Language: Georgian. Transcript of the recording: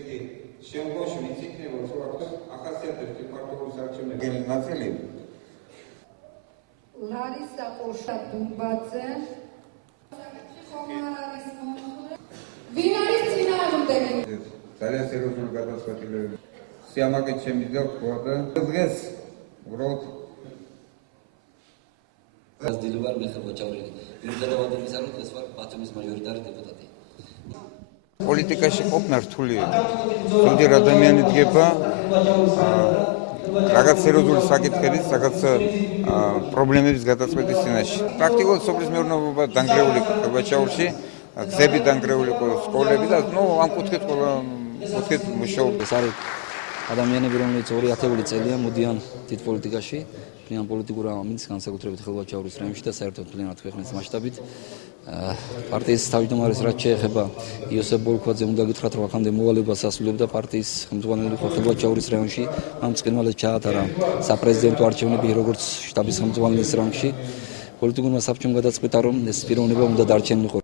იგი შემდგომში ვინც იქნება უცხოაქოს ახასიათებს დიპარტამენტის არჩევნების ნაწილები. ლარისა ყურშაბ-დუმბაძე ვინ არის წინააღმდეგი? ძალიან სერიოზული გადაწყვეტილებები. სიამაყე შემიძლია ვთქვა და დღეს უბრალოდ Dilbar mexeba çavreli. Ülkede vadimiz arut esvar batımız majoritari deputati. პოლიტიკაში ყოფნა რთულია. ზოგიერთ ადამიანი დგება რაღაც სერიოზული საკითხების, რაღაც პრობლემების გადაწყვეტის წინაშე. პრაქტიკულად სოფლის მეურნეობა დანგრეული ხებაჩაურში, გზები დანგრეული სკოლები და ამ კუთხით მუშაობს. ეს არის ადამიანები, რომლებიც 2000 წელია მოდიან თვით პოლიტიკაში, ფლიან პოლიტიკურ ამინს განსაკუთრებით ხელვაჩაურის რაიონში და საერთოდ ფლიანად ქვეყნის მასშტაბით. პარტიის თავმჯდომარის რაც შეეხება იოსებ ბოლქვაძე უნდა გითხრათ, რომ აქამდე მოვალებას ასრულებდა პარტიის ხელმძღვანელი ხელვაჩაურის რაიონში, ამ წყინვალედ ჩაატარა საპრეზიდენტო არჩევნები როგორც შტაბის ხელმძღვანელის რანგში. პოლიტიკურმა საბჭომ გადაწყვეტა, რომ ეს პიროვნება უნდა დარჩენილიყო